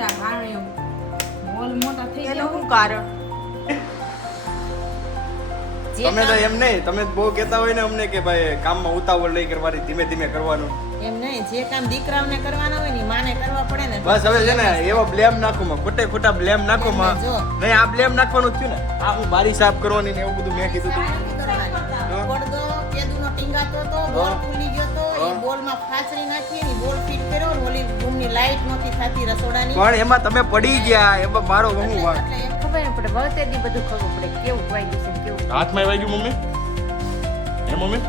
છે આ મોલ મોટા થઈ એનું શું કારણ? તમે તો એમ નહીં તમે બહુ કહેતા હોય ને અમને કે ભાઈ કામમાં ઉતાવળ નહીં કરવાની ધીમે ધીમે કરવાનું. એમ નહીં જે કામ દીકરાઓને કરવાના હોય ને માને કરવા પડે ને. બસ હવે છે ને એવો બ્લેમ નાખો માં ખોટે ખોટા બ્લેમ નાખો માં. નહીં આ બ્લેમ નાખવાનું જ થયું ને. આ હું બારી સાફ કરવાની ને એવું બધું મેં કીધું હતું પડદો કેદુનો ટીંગાતો તો બોલ ખુલી ગયો બોલમાં ફાસરી નાખીએ ને બોલ ફિટ કર્યો ને ઓલી રૂમની લાઈટ નહોતી થતી રસોડાની. પણ એમાં તમે પડી ગયા એમાં મારો હું વાંક એટલે એમ ખબર ન પડે વખતેથી બધું ખબર પડે કેવું વાગ્યું છે કેવું હાથમાં વાગ્યું મમ્મી? હે મમ્મી?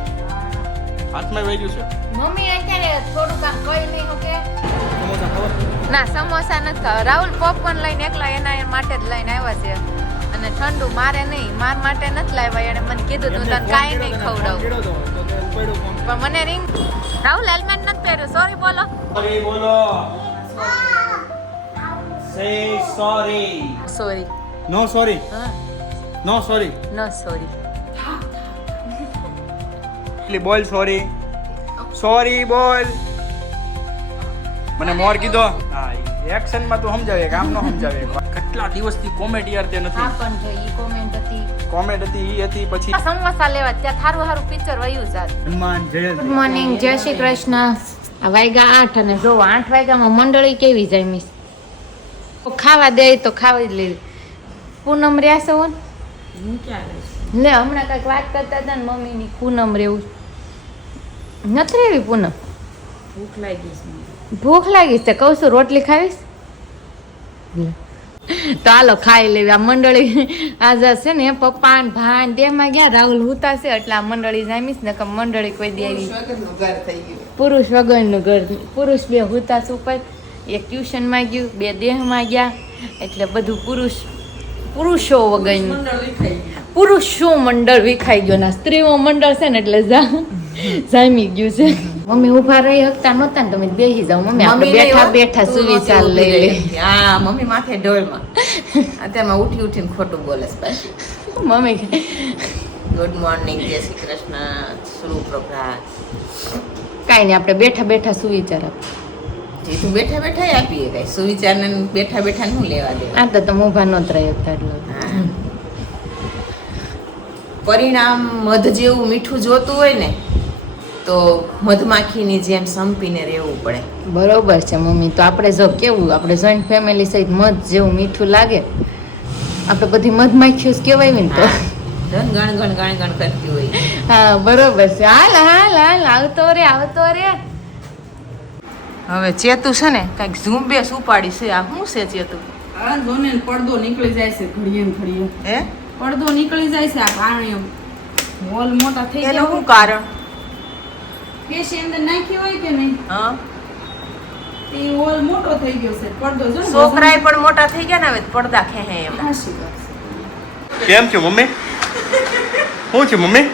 હાથમાં વાગ્યું છે? મમ્મી અત્યારે થોડું કામ કઈ નહીં હું સમોસા ખાવા? ના સમોસા નથી ખાવા. રાહુલ પોપકોર્ન લઈને એકલા એના એ માટે જ લઈને આવ્યા છે. અને ઠંડુ મારે નહીં માર માટે નથી લાવ્યા એને મને કીધું તું તને કાંઈ નહીં ખવડાવું. પણ મને રિંગ રાહુલ હેલ્મેટ નથી પહેર્યું. સોરી બોલો. સોરી બોલો. Say sorry sorry no sorry હા. નો સોરી નો સોરી એટલી બોલ સોરી સોરી બોલ. મને મોર કીધો. હા એક્શનમાં તો સમજાવે કામ નો સમજાવે. કેટલા દિવસથી કોમેડી યાર તે હા નથી પણ જો ઈ કોમેન્ટ હતી કોમેડ હતી એ હતી પછી સમોસા લેવા ત્યાં થારું હારું પિક્ચર વયું જાત. હનુમાન જય ગુડ મોર્નિંગ જય શ્રી કૃષ્ણ. આ વાગ્યા આઠ અને જો આઠ વાગ્યામાં મંડળી કેવી જાય મિસ ખાવા દે તો ખાવા જ લેવી પૂનમ રહ્યા છો ને? હમણાં કંઈક વાત કરતા હતા ને મમ્મીની પૂનમ રહેવું. નથી રહેવી પૂનમ? ભૂખ લાગી ભૂખ લાગી છે. કહું છું રોટલી ખાવીશ. તો ખાઈ લેવી. આ મંડળી આજે છે ને, પપ્પા ને ભાન તેમાં ગયા, રાહુલ છે, એટલે આ મંડળી જામીશ ને કે મંડળી કોઈ દે આવી. પુરુષ વગરનું ઘર, પુરુષ બે હુતા ઉપર. એક ટ્યુશનમાં ગયું, બે દેહમાં ગયા, એટલે બધું પુરુષ પુરુષો ગયું. પુરુષો મંડળ વિખાઈ ગયો. ના સ્ત્રીઓ મંડળ છે ને એટલે જામી ગયું છે. મમ્મી ઊભા રહી શકતા નહોતા ને તમે બેસી જાઓ. મમ્મી આપણે બેઠા બેઠા સુવી ચાલ લઈ લે. હા મમ્મી માથે ઢોળમાં અત્યારમાં ઉઠી ઉઠીને ખોટું બોલે છે પાછી. મમ્મી ગુડ મોર્નિંગ જય શ્રી કૃષ્ણ. શુભ પ્રભા કાંઈ નહીં આપણે બેઠા બેઠા સુવી ચાલ જે તું બેઠા બેઠા આપીએ કાંઈ. સુવિચારને બેઠા બેઠા શું લેવા દે આ તો તમે ઊભા નો રહી એટલો પરિણામ મધ જેવું મીઠું જોતું હોય ને તો મધમાખીની જેમ સંપીને રહેવું પડે. બરોબર છે મમ્મી. તો આપણે જો કેવું આપણે જોઈન્ટ ફેમિલી સહિત મધ જેવું મીઠું લાગે આપણે બધી મધમાખીઓ જ કહેવાય ને તો. ગણ ગણ ગણ ગણ કરતી હોય. હા બરોબર છે. હાલ હાલ હાલ. આવતો રે આવતો રે. હવે ચેતું છે ને કંઈક ઝુંબેશ ઉપાડી છે. આ શું છે ચેતુ? આ જો ને પડદો નીકળી જાય છે ઘડીએ ઘડીએ. હે? પડદો નીકળી જાય છે આ પાણી મોલ મોટા થઈ ગયા. શું કારણ? પેશી અંદર નાખી હોય કે નહીં? હા. એ હોલ મોટો થઈ ગયો છે. પડદો જો છોકરાએ પણ મોટા થઈ ગયા ને હવે પડદા ખેહે એમ. કેમ છો મમ્મી? શું છે મમ્મી?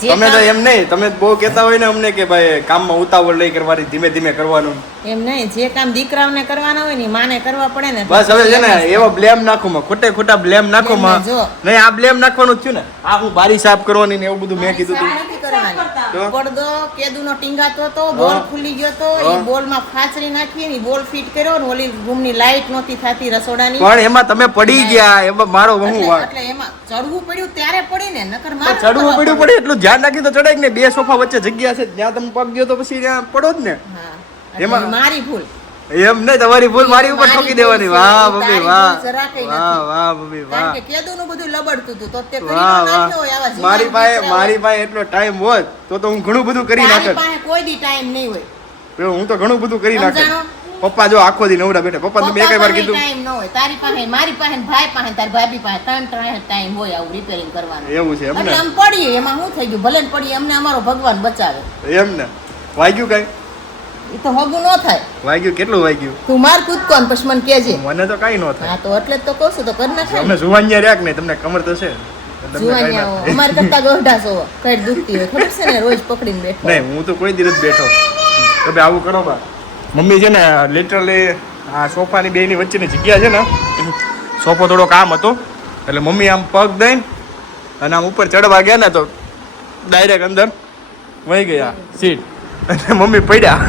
તમે તો એમ નહીં તમે બહુ કહેતા હોય ને અમને કે ભાઈ કામમાં ઉતાવળ લઈ કરવાની ધીમે ધીમે કરવાનું. એમ નહીં જે કામ દીકરાઓને કરવાના હોય ને માને કરવા પડે ને બસ હવે છે ને એવો બ્લેમ નાખો માં ખોટે ખોટા બ્લેમ નાખો માં. નહીં આ બ્લેમ નાખવાનું જ થયું ને. આ હું બારી સાફ કરવાની ને એવું બધું મેં કીધું હતું કરવાની. પડદો કેદુનો ટીંગાતો હતો બોલ ખુલી ગયો તો એ. બોલમાં ફાસરી નાખી ને બોલ ફિટ કર્યો ને ઓલી રૂમની લાઈટ નહોતી થતી રસોડાની. પણ એમાં તમે પડી ગયા એમાં મારો વહુ એટલે એમાં ચડવું પડ્યું ત્યારે પડી ને નકર મારે ચડવું પડ્યું પડે એટલું ધ્યાન રાખી તો ચડાય ને બે સોફા વચ્ચે જગ્યા છે ત્યાં તમે પગ ગયો તો પછી ત્યાં પડો જ ને. હા. એમાં- મારી ભૂલ. એમ નહીં તમારી ભૂલ મારી ઉપર ઠોકી દેવાની. વાહ મમ્મી વાહ. વાહ. વાહ મમ્મી વાહ. કારણ કે બધું લબડતું હતું તો તે કરી વાહ. નાખ્યો આવા મારી પાસે મારી પાસે એટલો ટાઈમ હોત તો તો હું ઘણું બધું કરી નાખત. પાસે કોઈ દી ટાઈમ નહીં હોય. હું તો ઘણું બધું કરી નાખત. પપ્પા જો આખો દી નવરા બેઠા. પપ્પા તમે એક વાર કીધું. ટાઈમ ન હોય. તારી પાસે મારી પાસે ભાઈ પાસે તારી ભાભી પાસે ત્રણ ત્રણ ટાઈમ હોય આવું રિપેરિંગ કરવાનું. એવું છે એમ ને આમ પડીએ એમાં શું થઈ ગયું? ભલે પડીએ અમને અમારો ભગવાન બચાવે. એમ ને વાગ્યું કઈ? એ તો હગું ન થાય. વાગ્યું? કેટલું વાગ્યું? તું માર કૂદકોન ને પછી મને કહેજે. મને તો કઈ ન થાય. હા તો એટલે જ તો કહું છું તો કર નાખે અમે જુવાનિયા રહ્યા નહીં? તમને કમર તો છે. જુવાનિયા ના. અમારે કરતા ગોઢા છો કઈ દુખતી હોય. ખબર છે ને રોજ પકડીને બેઠો. નહીં હું તો કોઈ દિવસ બેઠો. તમે આવું કરો બા. મમ્મી છે ને લિટરલી આ સોફાની બેની વચ્ચેની જગ્યા છે ને સોફો થોડો કામ હતો. એટલે મમ્મી આમ પગ દઈને અને આમ ઉપર ચડવા ગયા ને તો ડાયરેક્ટ અંદર વહી ગયા. સીટ. અને મમ્મી પડ્યા.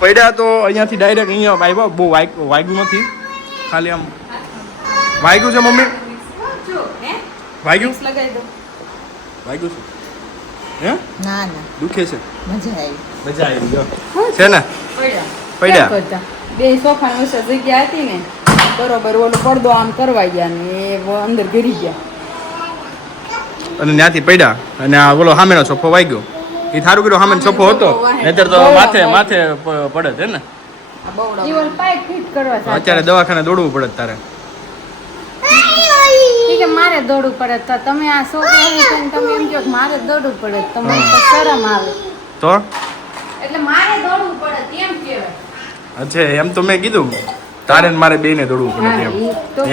પડ્યા તો અહીંયાથી ડાયરેક્ટ અહીંયા આવ્યા બહુ વાગ વાગ્યું નથી. ખાલી આમ વાગ્યું છે મમ્મી? વાગ્યું વાગ્યું છે? હે? ના ના. દુખે છે? મજા આવી. મજા આવી છે ને? પડ્યા? બે સોફા જગ્યા હતી ને બરોબર ઓલો પડદો આમ કરવા ગયા ને એ અંદર ગરી ગયા. અને ત્યાંથી પડ્યા. અને આ ઓલો સામેનો સોફો વાગ્યો. એ થારું કર્યું હામે સોફો હતો. નહીતર તો માથે માથે પડે છે ને? અત્યારે દવાખાને દોડવું પડે તારે. કે મારે દોડવું પડે તો તમે આ છોકરાને કહીને તમે એમ કહો મારે દોડવું પડે તો મને શરમ આવે. તો? એટલે મારે દોડવું પડે તેમ કહેવાય? અચ્છા એમ તો મેં કીધું. તારે ને મારે બેને દોડવું પડે એમ.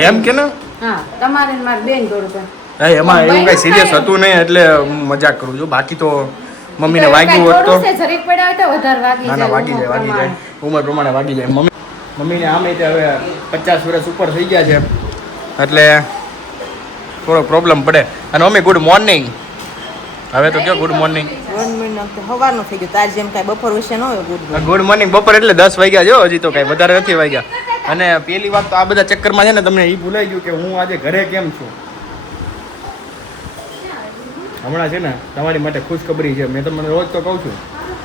એમ કે ને? હા તમારે મારે બેન દોડું પડે. એમાં એવું કઈ સિરિયસ હતું નહીં એટલે હું મજાક કરું છું. બાકી તો મમ્મીને વાગ્યું હોત તો? જરીક પડ્યા હોય તો વધારે વાગી ના ના વાગી જાય વાગી જાય. ઉંમર પ્રમાણે વાગી જાય. મમ્મી મમ્મીને આમે તે હવે પચાસ વર્ષ ઉપર થઈ ગયા છે. એટલે થોડો પ્રોબ્લેમ પડે. અને મમ્મી ગુડ મોર્નિંગ હવે તો કયો ગુડ મોર્નિંગ સવારનું થઈ ગયું. તાર જેમ કાંઈ બપોર વિશે ન હોય ગુડ ગુડ મોર્નિંગ બપોર એટલે દસ વાગ્યા જો હજી તો કાંઈ વધારે નથી વાગ્યા. અને પેલી વાત તો આ બધા ચક્કરમાં છે ને તમને એ ભૂલાઈ ગયું કે હું આજે ઘરે કેમ છું? હમણાં છે ને તમારી માટે ખુશખબરી છે. મેં તમને રોજ તો કહું છું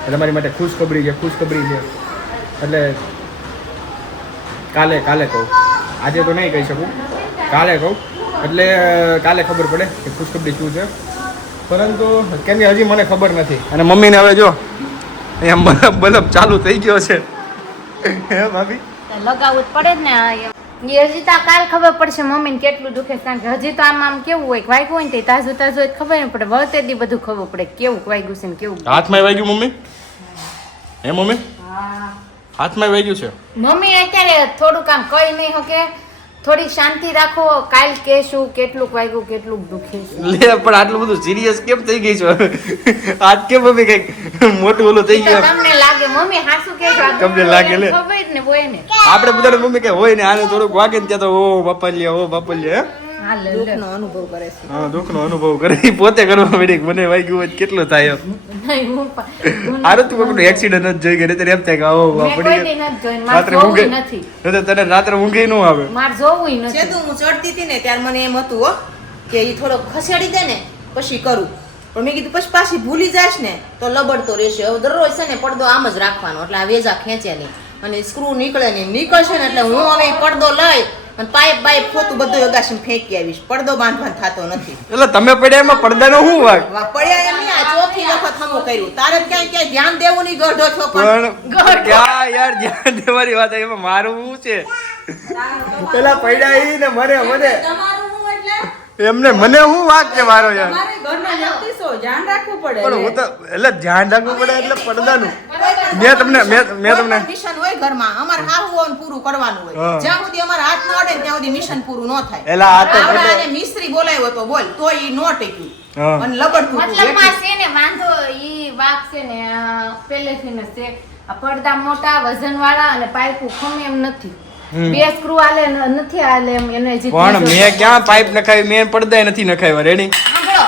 કે તમારી માટે ખુશખબરી છે ખુશખબરી છે. એટલે કાલે કાલે કહું. આજે તો નહીં કહી શકું. કાલે કહું. એટલે કાલે ખબર પડે કે ખુશખબરી શું છે. પરંતુ કેમ કે હજી મને ખબર નથી. અને મમ્મીને હવે જો અહીંયા બલબ બલબ ચાલુ થઈ ગયો છે. હે ભાભી? લગાવવું પડે જ ને આ હજી તો કાલ ખબર પડશે મમ્મીને કેટલું દુખે કારણ કે હજી તો આમ આમ કેવું હોય વાગ્યું હોય ને તે તાજું તાજું હોય ખબર નહીં પડે વળતે દી બધું ખબર પડે કેવું વાગ્યું છે ને કેવું હાથમાં વાગ્યું મમ્મી? હે મમ્મી? હાથમાં વાગ્યું છે? મમ્મી અત્યારે થોડુંક આમ કઈ નહીં શકે થોડી શાંતિ રાખો કાલ કેશું કેટલું વાગ્યું કેટલું દુખી લે પણ આટલું બધું સિરિયસ કેમ થઈ ગઈ છો? આજ કેમ મમ્મી કંઈક મોટું ઓલું થઈ ગયું? તમને લાગે મમ્મી હાસુ કે તમને લાગે લે. ખબર ને હોય ને. આપણે બધાને મમ્મી કે હોય ને આને થોડુંક વાગે ને ત્યાં તો ઓ બાપલ્યા ઓ બાપલ્યા દુઃખનો અનુભવ કરે છે. હા દુઃખનો અનુભવ કરે. પોતે કરવા મળી મને વાગ્યું હોય તો થાય એમ. નહીં હું પણ- હું આરું તું કોઈનું એક્સિડન્ટ જ જોઈ ગઈ ત્યારે એમ થાય કે આવો મેં કોઈ દી પડી નથી જોઈને મારે રાત્રે ઊંઘે નથી. તને રાત્રે ઊંઘે ન આવે. મારે જોવું નથી. સેતું હું ચડતી હતી ને ત્યારે મને એમ હતું હો કે એ થોડો ખસેડી દે ને પછી કરું. પણ મેં કીધું પછી પાછી ભૂલી જાશ ને તો લબડતો રહેશે. હવે દરરોજ છે ને પડદો આમ જ રાખવાનો એટલે આ વેજા ખેંચે નહીં. અને સ્ક્રૂ નીકળે નહીં નીકળશે ને એટલે હું હવે પડદો લઈ અને પાઇપ બાઇપ ખોતું બધું યોગાસન ફેંકી આવીશ. પડદો બાંધવાનો થતો નથી. એટલે તમે પડ્યા એમાં પડદાનો શું વાગ પડ્યા એમ આ ચોથી વખત હમો કર્યું. તારે ક્યાંય ક્યાંય ધ્યાન દેવું નહીં ગઢો છો પણ. પણ ક્યાં યાર ધ્યાન દેવાની વાત એમાં મારું શું છે? પેલા પડ્યા એ ને મને મને. તમારું હું એટલે? એમને મને શું વાક છે મારો યાર? ધ્યાન રાખવું પડે પણ હું તો એટલે ધ્યાન રાખવું પડે એટલે પડદાનું. મેં તમને મેં મેં તમને મિશન હોય ઘરમાં અમારે હાહુ હોવાનું પૂરું કરવાનું હોય. જ્યાં સુધી અમારા હાથ ન અડે ત્યાં સુધી મિશન પૂરું ન થાય. એટલે આ તો આપણે મિસ્ત્રી બોલાવ્યો તો બોલ તો ઈ નો હા. ટેક્યું અને લબડતું મતલબમાં છે ને વાંધો ઈ વાક છે ને પહેલેથી ને છે. આ પડદા મોટા વજન વાળા અને પાઇપો ખમે એમ નથી. બે સ્ક્રૂ આલે નથી આલે એને પણ મેં ક્યાં પાઇપ નખાવી? મેં પડદા નથી નખાવ્યા રેડી?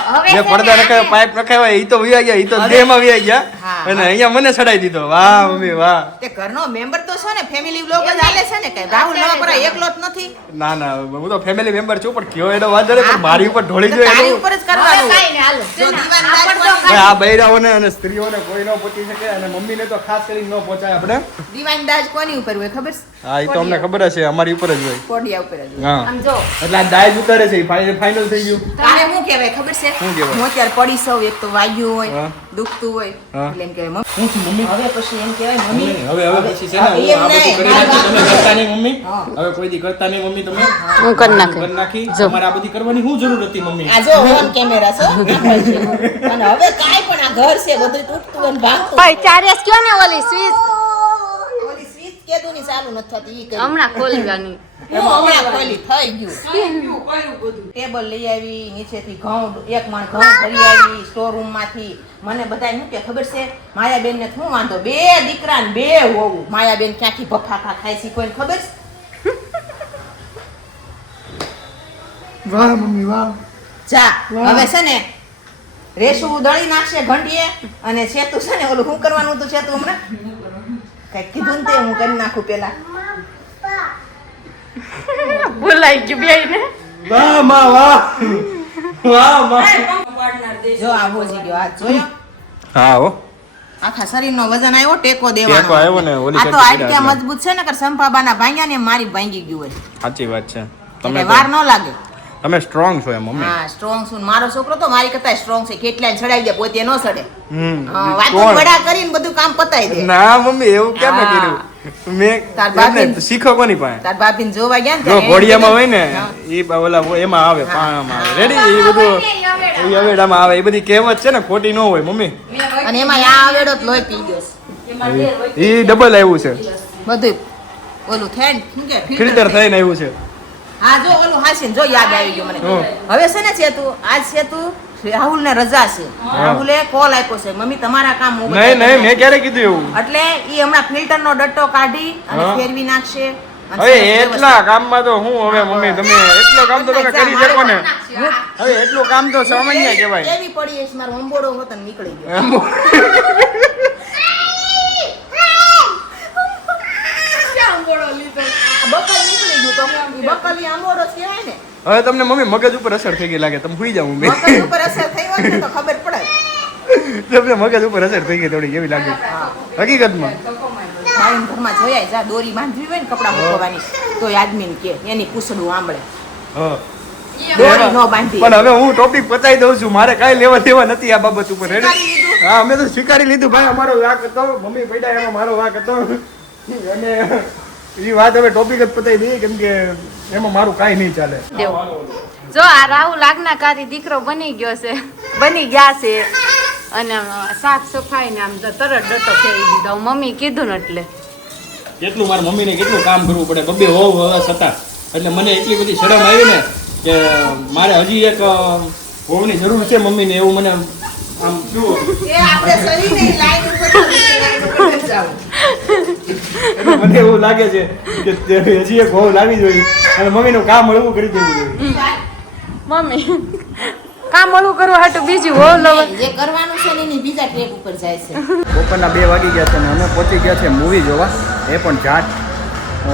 હવે જે પડદા નખાવ્યા પાઇપ નખાવ્યા એ તો વ્યા ગયા એ તો દેહમાં વ્યા ગયા. અને અહીંયા મને ચડાઈ દીધો. વાહ મમ્મી વાહ. તે ઘરનો મેમ્બર તો છે ને ફેમિલી વ્લોગ જ આલે છે ને કે રાહુલ નવાપરા એકલો જ નથી. ના ના હું તો ફેમિલી મેમ્બર છું પણ કયો એનો વાંધો નહીં પણ મારી ઉપર ઢોળી જોઈએ તારી ઉપર જ કરવાનું. કાઈ ને હાલો. જો દીવાન આ દાજ બૈરાઓને અને સ્ત્રીઓને કોઈ ન પહોંચી શકે અને મમ્મીને તો ખાસ કરીને ન પહોંચાય આપણે. દીવાન દાજ કોની ઉપર હોય ખબર? છે હા એ તો અમને ખબર છે અમારી ઉપર જ હોય. કોડિયા ઉપર જ હોય. હા. આમ જો. એટલે આ દાય ઉતારે છે ફાઇનલ થઈ ગયું. આને શું કહેવાય ખબર છે? શું કહેવાય? હું અત્યારે પડી સૌ એક તો વાગ્યું હોય. દુખતું હોય એટલે એમ કહેવાય હું છું મમ્મી? હવે પછી એમ કહેવાય મમ્મી. હવે હવે પછી છે ને હું આ બધું કરી નાખી તમે કરતા નહીં મમ્મી. હવે કોઈ દી કરતા નહીં મમ્મી તમે? હું. કરી નાખી. કરી નાખી. તમારે આ બધી કરવાની શું જરૂર હતી મમ્મી? આ જો ઓન કેમેરા છે અને હવે કાઈ પણ આ ઘર છે બધું તૂટતું અને ભાગતું. ભાઈ ચારે કયો ને ઓલી સ્વીચ? કેદુની ચાલુ નથી થતી ઈ કરી. હમણાં ખોલવાની. હું હમણાં ખોલી થઈ ગયું. કયું કયું બધું. ટેબલ લઈ આવી નીચેથી ઘઉં એક મણ ઘઉં ભરી આવી સ્ટોર રૂમમાંથી મને બધા શું કે ખબર છે? માયાબેન ને શું વાંધો બે દીકરા ને બે હોવું માયાબેન ક્યાંથી ભફાફા ખાય છે કોઈને ખબર છે? વાહ મમ્મી વાહ. જા હવે છે ને રેસુ દળી નાખશે ઘંટીએ અને સેતુ છે ને ઓલું શું કરવાનું હતું સેતુ હમણાં? કઈ કીધું ને તે હું કરી નાખું પેલા. ભૂલાઈ ગયું બેયને વાહમાં વાહ. વાહમાં જો આવો જી ગયો. આ જોયો? હા હો. આખા શરીરનો વજન આવ્યો ટેકો દેવાનો. ટેકો આવ્યો ને, ઓલી આ તો હાડક્યા મજબૂત છે ને કે સંપાબાના ભાંગ્યા ને મારી ભાંગી ગયું હોય. સાચી વાત છે. એટલે તમે વાર ન લાગે. તમે સ્ટ્રોંગ છો એમ મમ્મી. હા સ્ટ્રોંગ છું મારો છોકરો તો મારી કરતા સ્ટ્રોંગ છે. કેટલાય ચડાવી દે પોતે ન ચડે. હમ વાતો? બડા કરીને બધું કામ પતાઈ દે. ના મમ્મી એવું કેમ. કર્યું? મેં તાર એમને બાપીને- શીખો કોની પાસે? તાર ભાભીને જોવા ગયા ને જો ઘોડિયામાં હોય ને એ ઓલા એમાં આવે. પાણામાં આવે. રેડી એ બધું એ અવેડામાં આવે. એ બધી કહેવત છે ને ખોટી ન હોય મમ્મી. અને એમાં આ અવેડો જ લોહી પી ગયો છે. એ ડબલ આવ્યું છે. બધું ઓલું થાય ને, શું કે ફિલ્ટર થઈને આવ્યું છે. હા જો ઓલું હાસીન જો યાદ આવી ગયું મને. હવે છે ને સેતુ આજ સેતુ રાહુલ ને રજા છે. રાહુલે કોલ આપ્યો છે. મમ્મી તમારા કામ હું નહીં નહીં મેં ક્યારે કીધું એવું? એટલે ઈ હમણાં ફિલ્ટર નો ડટ્ટો કાઢી અને ફેરવી નાખશે. હવે એટલા કામમાં તો હું હવે મમ્મી તમે એટલું કામ તો તમે કરી શકો ને. હવે એટલું કામ તો સામાન્ય કહેવાય. એવી પડી છે મારો અંબોડો હતો નીકળી ગયો. અંબોડો બકલ હવે તમને મમ્મી મગજ ઉપર અસર થઈ ગઈ લાગે તમે સુઈ જાવ મેં ઉપર અસર થઈ તો ખબર પડે. તમને મગજ ઉપર અસર થઈ ગઈ થોડી એવી લાગે. હકીકતમાં. બાઈન ઘરમાં જોયા જા દોરી બાંધવી હોય ને કપડાં મૂકવાની તો આદમીને કે એની પૂછડું આંબળે. હા. દોરી નો બાંધી. પણ હવે હું ટોપિક પતાઈ દઉં છું મારે કાંઈ લેવા દેવા નથી આ બાબત ઉપર હા અમે તો સ્વીકારી લીધું ભાઈ અમારો વાક હતો. મમ્મી પડ્યા એમાં મારો વાક હતો. અને એ વાત હવે ટોપિક જ પતાવી દઈએ કેમ કે એમાં મારું કાંઈ નહીં ચાલે. જો આ રાહુલ આજ્ઞાકારી દીકરો બની ગયો છે બની ગયા છે અને સાફ સફાઈ ને આમ તો તરત ડટો ફેરી દીધો. મમ્મી કીધું ને એટલે. કેટલું મારા મમ્મીને કેટલું કામ કરવું પડે? બબ્બે હોવ હવે છતાં એટલે મને એટલી બધી શરમ આવી ને કે મારે હજી એક હોવની જરૂર છે મમ્મીને એવું મને આમ શું એ આપણે શરીરને લાઈન ઉપર લાઈન ઉપર જાવું. એટલે મને એવું લાગે છે કે તે હજી એક હોવ લાવી જોઈએ. અને મમ્મીનું કામ હળવું કરી દેવું જોઈએ. મમ્મી કામ ઓલું કરવા હાટું બીજું હોવ લવ જે કરવાનું છે એની બીજા ટ્રેક ઉપર જાય છે. બપોરના બે વાગી ગયા છે અને અમે પહોંચી ગયા છે મૂવી જોવા. એ પણ જાટ. અ,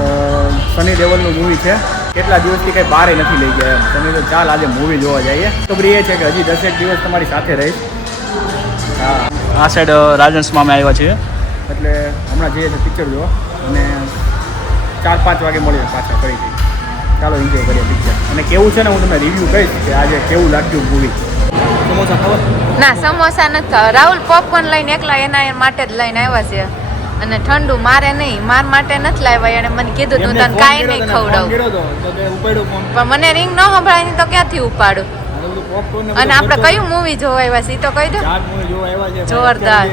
સની દેવલનું મૂવી છે. કેટલા દિવસથી કંઈ બહાર નથી લઈ ગયા એમ. તમે તો ચાલ આજે મૂવી જોવા જઈએ. ખબરી એ છે કે હજી દસેક દિવસ તમારી સાથે રહીશ. હા. આ સાઈડ રાજન્સમાં અમે આવ્યા છીએ. એટલે હમણાં જઈએ છીએ પિક્ચર જોવા અને ચાર પાંચ વાગે મળીએ પાછા ફરીથી. ચાલો એન્જોય કરીએ પિક્ચર અને કેવું છે ને હું તમને રિવ્યૂ કહીશ કે આજે કેવું લાગ્યું મૂવી સમોસા ખબર ના સમોસા નથી ખાવા. રાહુલ પોપકોર્ન લઈને એકલા એના માટે જ લઈને આવ્યા છે. અને ઠંડુ મારે નહીં માર માટે નથી લાવ્યા એને મને કીધું તું તને કાંઈ નહીં ખવડાવું. પણ મને રિંગ ન સંભળાય તો ક્યાંથી ઉપાડું? અને આપણે કયું મૂવી જોવા આવ્યા છે? તો કહી દો. જોરદાર.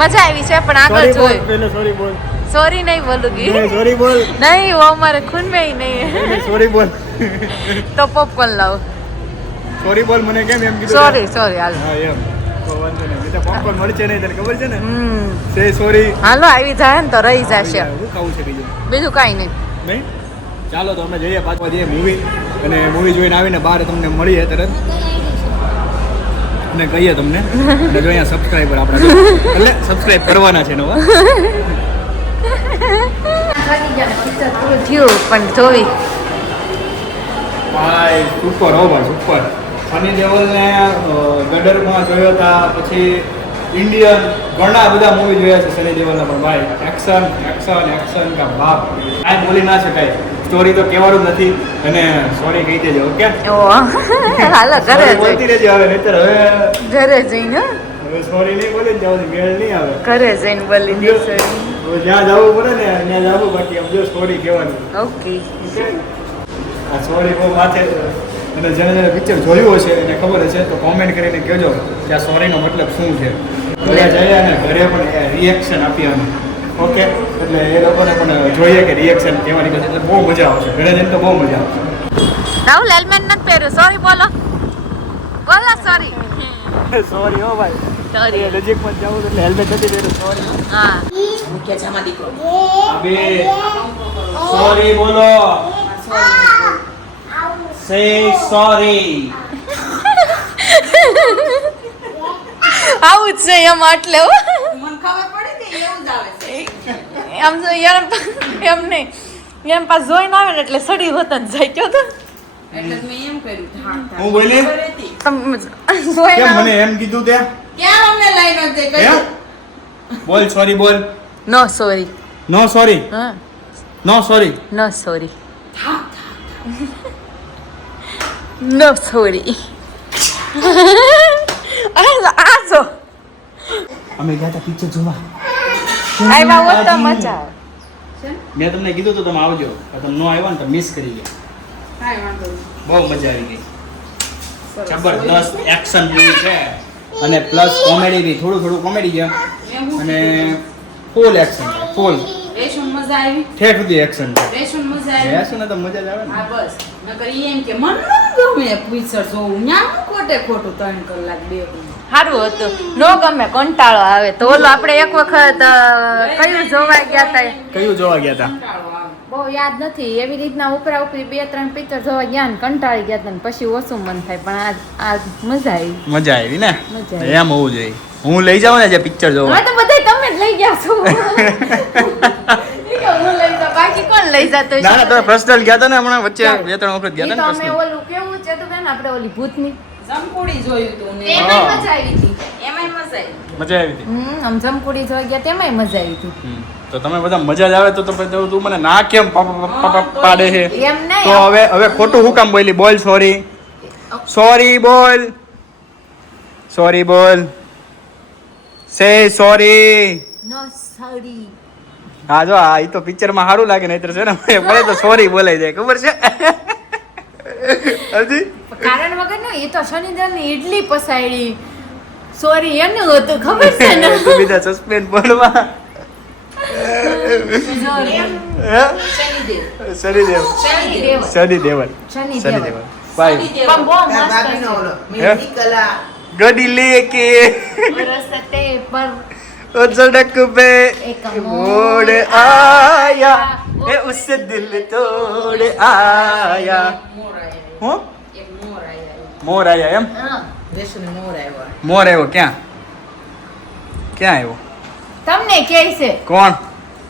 મજા આવી છે પણ આગળ જોઈ. સોરી બોલ. સોરી નહીં બોલુંગી. સોરી બોલ. નહીં વો મારે ખૂન મે નહીં સોરી બોલ. તો પોપકોર્ન લાવ. સોરી બોલ મને કેમ એમ કીધું સોરી સોરી હાલ. હા એમ. પોપકોર્ન મળશે હાલો આવી જાય ને તો રહી જશે. બીજું? કાઈ નહીં. ચાલો તો અમે જઈએ પાછા જઈએ મૂવી અને મૂવી જોઈને આવીને બહાર તમને મળીએ તરત. અને કહીએ તમને અને જો અહીંયા સબસ્ક્રાઈબર આપણા એટલે સબસ્ક્રાઈબ કરવાના છે નવા. સુપર હો ભાઈ સુપર સની દેવલને અ, ગદરમાં જોયો હતા પછી ઇન્ડિયન ઘણા બધા મૂવી જોયા છે સની દેવલના પણ ભાઈ એક્શન એક્શન એક્શન કા બાપ. કાંઈ બોલી ના શકાય. સ્ટોરી તો કહેવાનું નથી. અને સોરી કહી દેજો ઓકે? હાલો ઘરે બોલતી રહેજો હવે નહીતર હવે ઘરે જઈને હવે સોરી નહીં બોલે જાવ મેળ નહીં આવે. ઘરે જઈને બોલી દેશે જ્યાં જવું પડે ને ત્યાં જવું બાકી આમ જો સ્ટોરી કહેવાની. ઓકે. આ સોરી બહુ માથે અને જેને જેને પિક્ચર જોયું હશે એને ખબર હશે તો કોમેન્ટ કરીને કહેજો કે આ સોરીનો મતલબ શું છે? ઘરે જઈએ અને ઘરે પણ રિએક્શન આપીએ અમે ઓકે. એટલે એ લોકોને પણ જોઈએ કે રિએક્શન કહેવાની પછી એટલે બહુ મજા આવશે. ઘરે જઈને તો બહુ મજા આવશે. રાહુલ હેલ્મેટ નથી પહેર્યું. સોરી બોલો. બોલો સોરી સોરી હો ભાઈ. સોરી નજીકમાં જાવ એટલે હેલ્મેટ નથી પહેર્યું. સોરી હા. મુખ્ય જામા દીકરો અબે સોરી બોલો. સે સોરી આવું જ છે એમ એટલે મને ખબર પડી એમ જો એમ એમ નહીં. એમ પાસ જોઈને આવે ને એટલે સડી વતન જાય કયો તો. એટલે મેં એમ કર્યું ઠાક ઠાક. હું બોલી? તમે કેમ મને એમ કીધું તે? ક્યાં અમને લઈ નહોતી હે? કહ્યું? બોલ સોરી બોલ. નો સોરી નો સોરી હા. No sorry no sorry no sorry આ જો અમે ગયા હતા પિક્ચર જોવા. આવ્યા હોત તો મજા મેં તમને કીધું તો તમે આવજો. તમે નો આવ્યા ને તો મિસ કરી ગયા. કાંઈ વાંધો નહીં. બહુ મજા આવી ગઈ. જબરદસ્ત એક્શન મૂવી છે. અને પ્લસ કોમેડી બી થોડું થોડું કોમેડી છે. અને ફૂલ એક્શન ફૂલ મજા આવી? ઠેઠ સુધી એક્શન છે. મજા આવી? તો મજા જ આવે ને. હા બસ. નકર એમ કે મન ન ગમે પિક્ચર જોવું. ન્યા ખોટે ખોટું ત્રણ કલાક બે કલાક. સારું હતું. નો ગમે કંટાળો આવે. તો ઓલો આપણે એક વખત કયું જોવા ગયા હતા કયું જોવા ગયા હતા બહુ યાદ નથી. એવી રીતના ઉપરા ઉપરી બે ત્રણ પિક્ચર જોવા ગયા ને કંટાળી ગયા હતા પછી ઓછું મન થાય. પણ આ આ મજા આવી. મજા આવી ને? મજા એમ હોવું જોઈએ. હું લઈ જાઉં ને જે પિક્ચર જોવા? તો બધા તમે જ લઈ ગયા છો. બાકી કોણ લઈ જતો ના ના તમે પર્સનલ ગયા હતા ને હમણાં? વચ્ચે બે ત્રણ વખત ગયા હતા ને અમે ઓલું કેવું છે તો બેન આપણે ઓલી ભૂતની જમકુડી જોયું તું ને. એમાંય મજા આવી હતી. એમાંય મજા આવી. મજા આવી હતી? હમ આમ જમકુડી જોઈ ગયા તેમાંય મજા આવી હતી. હમ. તો તમે બધા મજા જ આવે તો તો મને ના કેમ પા- પા- પા- પા- પાડે છે? એમ નહીં. તો હવે હવે ખોટું હું કામ બોલી? બોલ સોરી સોરી બોલ. સોરી બોલ. સે સોરી નો સોરી હા જો આ ઈ તો પિક્ચરમાં સારું લાગે નહીતર છે ને બોલે તો સોરી બોલાઈ જાય ખબર છે? હજી કારણ વગર નું એ તો શનિદેવ ની ઈડલી પસાડી સોરી એનું હતું ખબર છે ને તું બીજા સસ્પેન્ડ બોલવા હે? શનિદેવ શનિદેવ શનિ દેવલ શનિદેવ. શનિ દેવલ બાય પણ બહુ મસ્ત છે. ગડી લેકે રસ્તે પર ओ सड़क पे एक मोड़ आया ए उससे दिल तोड़ आया મોર મોર આયા એમ? મોર આવ્યો ક્યાં? ક્યાં આવ્યો તમને કે છે? કોણ?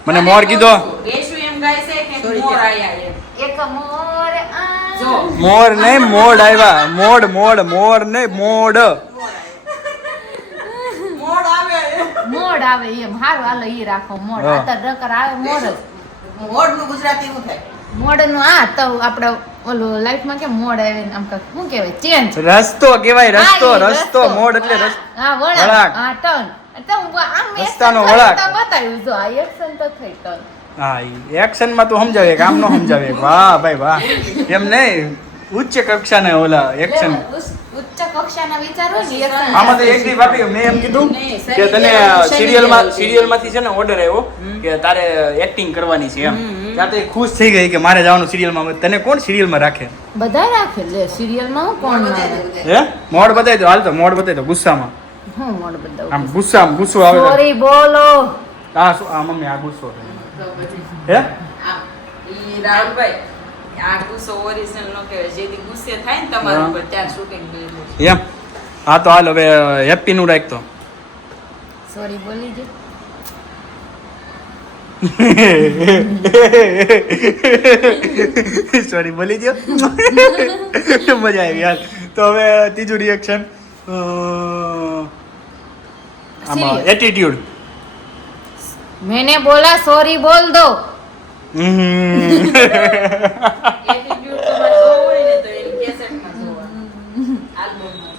મને મોર કીધો. એમ છે કે મોર આયા એક મોર મોર નહીં મોડ આવ્યા મોડ મોડ મોર નહીં મોડ. મોડ આવે એમ. હારું હાલો ઈ રાખો. મોડ. અત્યારે આ તો ડકર આવે મોડ. મોડનું ગુજરાતી શું થાય? મોડનું આ તો આપણે ઓલું લાઈફમાં કે મોડ આવે ને આમ કે શું કહેવાય ચેન્જ રસ્તો કહેવાય રસ્તો રસ્તો મોડ એટલે રસ્તો. હા વળાંક. હા ટર્ન. તો હું આમ રસ્તાનો વળાંક. બતાવ્યું જો આ એક્શન તો થઈ ટર્ન. હા એક્શનમાં તું સમજાવે કામ નો સમજાવે. વાહ ભાઈ વાહ. એમ નહીં ઉચ્ચ કક્ષાના ઓલા એક્શન ઉચ્ચ કક્ષાના વિચારો ને આમાં તો એક દી મેં એમ કીધું કે તને સિરિયલમાં સિરિયલમાં શનિદેવ સિરિયલમાંથી છે ને ઓર્ડર આવ્યો કે તારે એક્ટિંગ કરવાની છે એમ. ત્યાં ખુશ થઈ ગઈ કે મારે જવાનું સિરિયલમાં તને કોણ સિરિયલમાં રાખે? બધા રાખે લે સિરિયલમાં કોણ રાખે? હે? મોડ બતાવી દો હાલ તો મોડ બતાવી દો ગુસ્સામાં. હું મોડ બતાવું? આમ ગુસ્સામાં ગુસ્સો આવે સોરી બોલો. આ આ મમ્મી આ ગુસ્સો હે? ઈ રાહુલભાઈ આ ગુસ્સો ઓરિજિનલ નો કહેવાય. જેથી ગુસ્સે થાય ને તમારા હા. ઉપર ત્યાં શૂટિંગ કરેલું એમ. હા તો હાલ હવે હેપી નું રાખતો સોરી બોલી જે સોરી બોલી દો મજા આવી યાર તો હવે ત્રીજું રિએક્શન આમાં. એટીટ્યુડ મેને બોલા સોરી બોલ દો.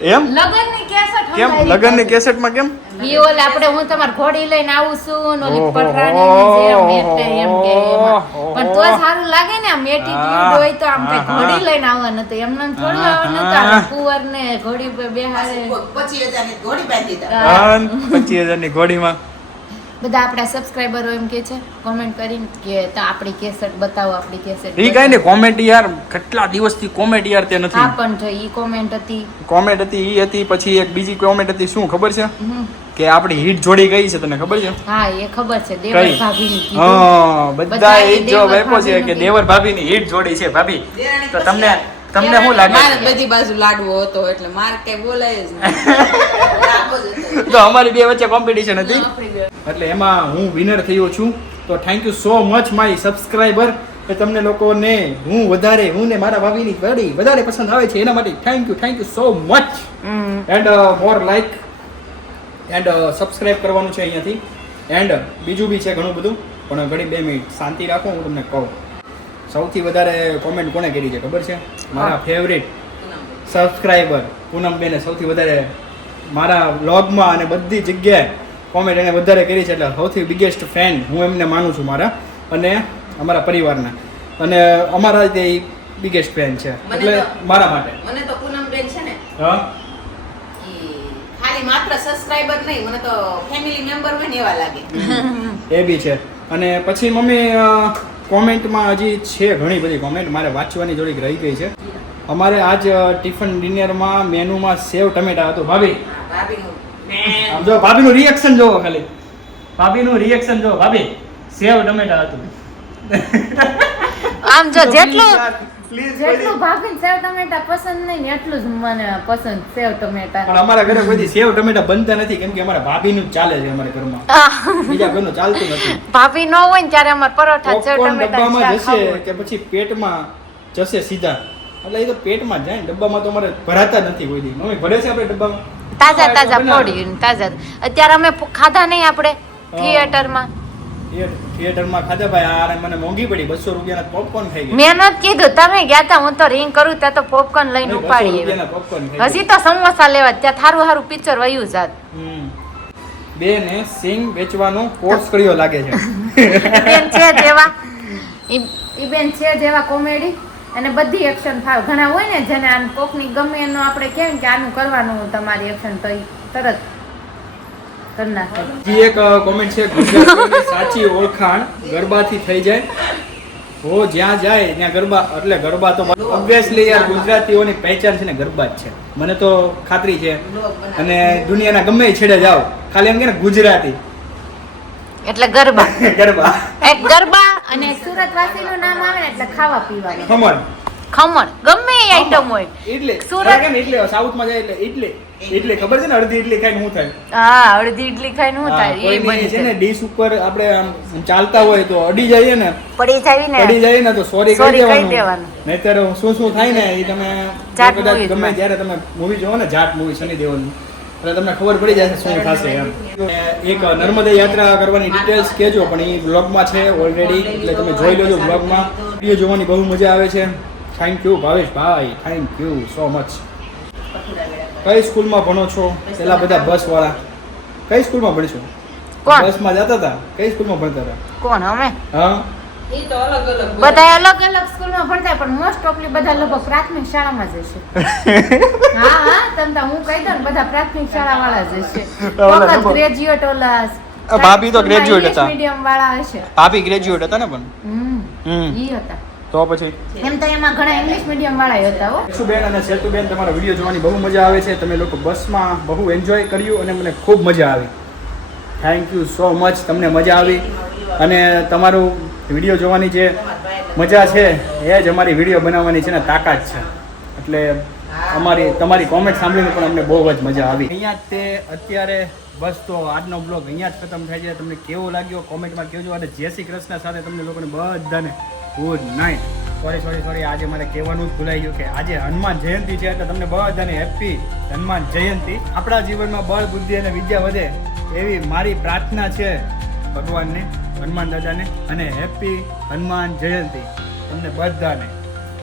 એમ? કેસેટ કેમ? લગનની કેસેટમાં કેમ? ઈ આપણે હું તમાર ઘોડી લઈને આવું છું ઓલી. એટલે એમ કે પણ તો સારું લાગે ને આમ એટીટ્યુડ હોય તો આમ કઈ ઘોડી લઈને આવવાનું તો એમને એમ થોડું આવવાનું તો આમ કુંવર ને ઘોડી પર બેહાડે. પચીસ હજારની ઘોડી બાંધી. પચીસ હજારની ઘોડીમાં. બધા આપણા સબસ્ક્રાઇબરો એમ કે છે કોમેન્ટ કરીને કે તો આપણી કેસેટ બતાવો આપણી કેસેટ ઈ કઈ ને કોમેન્ટ યાર કેટલા દિવસથી કોમેન્ટ યાર તે હા પણ જો ઈ કોમેન્ટ હતી. કોમેન્ટ હતી ઈ હતી પછી એક બીજી કોમેન્ટ હતી શું ખબર છે? કે આપણી હિટ જોડી ગઈ છે તને ખબર છે? હા એ ખબર છે દેવર ભાભીની હા બધા એ જો વેપો છે કે. દેવર ભાભીની હિટ જોડી છે ભાભી. તો તમને તમને શું લાગે? મારે બધી બાજુ લાડવો હતો એટલે મારે કઈ બોલાય જ નહીં. તો અમારી બે વચ્ચે કોમ્પિટિશન હતી. એટલે એમાં હું વિનર થયો છું. તો thank you so much my subscriber કે તમને લોકોને હું વધારે હું ને મારા ભાભીની વડી વધારે પસંદ આવે છે એના માટે thank you thank you so much and more like and subscribe કરવાનું છે અહીંયાથી. એન્ડ બીજું બી છે ઘણું બધું. પણ ઘણી બે મિનિટ શાંતિ રાખો હું તમને કહું. સૌથી વધારે કોમેન્ટ કોને કરી છે ખબર છે? મારા ફેવરિટ સબસ્ક્રાઈબર પૂનમબેને સૌથી વધારે મારા બ્લોગમાં અને બધી જગ્યાએ કોમેન્ટ એને વધારે કરી છે એટલે સૌથી બિગેસ્ટ ફેન હું એમને માનું છું મારા અને અમારા પરિવારના. અને અમારા તે બિગેસ્ટ ફેન છે એટલે મારા માટે. મને તો પૂનમબેન છે ને હા? ખાલી માત્ર સબસ્ક્રાઇબર નહીં મને તો ફેમિલી મેમ્બર હોય ને એવા લાગે. એ બી છે. અને પછી મમ્મી કોમેન્ટમાં હજી છે ઘણી બધી કોમેન્ટ મારે વાંચવાની થોડીક રહી ગઈ છે. અમારે આજ ટિફિન ડિનરમાં મેનુમાં સેવ ટમેટા હતું. ભાભી? જો ભાભીનું રિએક્શન જોવો ખાલી. ભાભીનું રિએક્શન જો ભાભી સેવ ટમેટા હતું. આમ જો જેટલું Please, જેટલું ભાભીને સેવ ટમેટા પસંદ નહીં એટલું જ મને પસંદ સેવ ટમેટા. પણ અમારા ઘરે કોઈ સેવ ટમેટા બનતા નથી કેમ કે અમારા ભાભીનું જ ચાલે છે અમારા ઘરમાં. બીજા ઘરનું ચાલતું નથી. ભાભી ન હોય ને ત્યારે અમારે પરોઠા સેવ ટમેટા જશે કે પછી પેટમાં જશે સીધા. એટલે એ તો પેટમાં જાય ને ડબ્બામાં તો અમારે ભરાતા નથી કોઈ દી. મમ્મી ભરે છે આપણે ડબ્બામાં? તાજા તાજા બનાવે. તાજા. અત્યારે અમે ખાધા નહીં આપણે થિયેટરમાં થિયેટર- થિયેટરમાં ખાધા ભાઈ આ મને મોંઘી પડી બસો રૂપિયાના પોપકોર્ન ખાઈ ગયા. મેં નથી કીધું તમે ગયા તા હું તો રિંગ કરું ત્યાં તો પોપકોર્ન લઈને ઉપાડી રૂપિયાના popcorn ખાઈ હજી તો સમોસા લેવા ત્યાં થારું હારું પિક્ચર વયું જાત. હમ. બેને સિંગ વેચવાનો કોર્સ કર્યો લાગે છે. બેન છે જેવા ઈ- ઈ બેન છે જેવા કોમેડી અને બધી એક્શન ફાવ. ઘણા હોય ને જેને આમ કોકની ગમે એનો આપણે કેમ કે આનું કરવાનું તમારી એક્શન તો તરત કરી નાખે. જી એક કોમેન્ટ છે સાચી ઓળખાણ ગરબાથી થઈ જાય. હો જ્યાં જાય ત્યાં ગરબા એટલે ગરબા તો ઓબ્વિયસલી યાર ગુજરાતીઓની પહેચાન છે ને ગરબા જ છે. મને તો ખાતરી છે. અને દુનિયાના ગમે છેડે જાઓ. ખાલી એમ કે ને ગુજરાતી. એટલે ગરબા. ગરબા. એક ગરબા. અને સુરત વાસીનું નામ આવે ને એટલે ખાવા પીવાનું. ખમણ ખમણ ગમે એ આઈટમ હોય. એટલે સુરત- કેમ એટલે સાઉથમાં જાય એટલે એટલે એટલે ખબર છે ને અડધી ઇડલી ખાઈને હું થાય? હા અડધી ઇડલી ખાઈને હું થાય? એ બની છે ને ડીશ ઉપર આપણે આમ ચાલતા હોય તો અડી જઈએ ને પડી જાય પડી ને જાય ને તો સોરી કહી દેવાનું. નહીતર શું શું થાય ને એ તમે કદાચ ગમે જ્યારે તમે મૂવી જોવો ને જાટ મૂવી શનિ દેવલનું એટલે તમને ખબર પડી જશે શું થશે એમ. એક નર્મદા યાત્રા કરવાની ડિટેલ્સ કહેજો પણ એ બ્લોગમાં છે ઓલરેડી એટલે તમે જોઈ લેજો બ્લોગમાં વીડિયો જોવાની બહુ મજા આવે છે. Thank you Bhaveshbhai thank you so much કઈ સ્કૂલમાં ભણો છો? પેલા બધા બસ વાળા. કઈ સ્કૂલમાં ભણીશું? કોણ? બસમાં જતા હતા કઈ સ્કૂલમાં ભણતા હતા કોણ અમે? હા? એ તો અલગ અલગ બધા અલગ અલગ સ્કૂલમાં ભણતા પણ મોસ્ટ ઓફલી બધા લગભગ પ્રાથમિક શાળામાં જ હશે. હા હા તમ હું કહી દઉં બધા પ્રાથમિક શાળા વાળા જશે. ગ્રેજ્યુએટ ઓલા ભાભી તો ગ્રેજ્યુએટ હતા. મીડિયમ વાળા હશે. ભાભી ગ્રેજ્યુએટ હતા ને પણ? હમ હમ. ઈ હતા. તો પછી? એમ તો એમાં ઘણા ઇંગ્લિશ મીડિયમ વાળા હતા હો. બેન અને સેતુબેન તમારો વીડિયો જોવાની બહુ મજા આવે છે. તમે લોકો બસમાં બહુ એન્જોય કર્યું અને મને ખૂબ મજા આવી. થેન્ક યુ સો મચ તમને મજા આવી. અને તમારું વીડિયો જોવાની જે મજા છે એ જ અમારી વીડિયો બનાવવાની છે ને તાકાત છે. એટલે અમારી તમારી કોમેન્ટ સાંભળીને પણ અમને બહુ જ મજા આવી. અહીંયા તે અત્યારે બસ તો આજનો બ્લોગ અહીંયા જ ખતમ થાય છે. તમને કેવો લાગ્યો? કોમેન્ટમાં કહેજો. અને જય શ્રી કૃષ્ણ સાથે તમને લોકોને બધાને good night. Sorry sorry sorry આજે મારે કહેવાનું જ ભૂલાઈ ગયું કે આજે હનુમાન જયંતિ છે એટલે તમને બધાને હેપી હનુમાન જયંતિ. આપણા જીવનમાં બળ, બુદ્ધિ અને વિદ્યા વધે એવી મારી પ્રાર્થના છે ભગવાનને, હનુમાન દાદાને, અને હેપી હનુમાન જયંતિ તમને બધાને.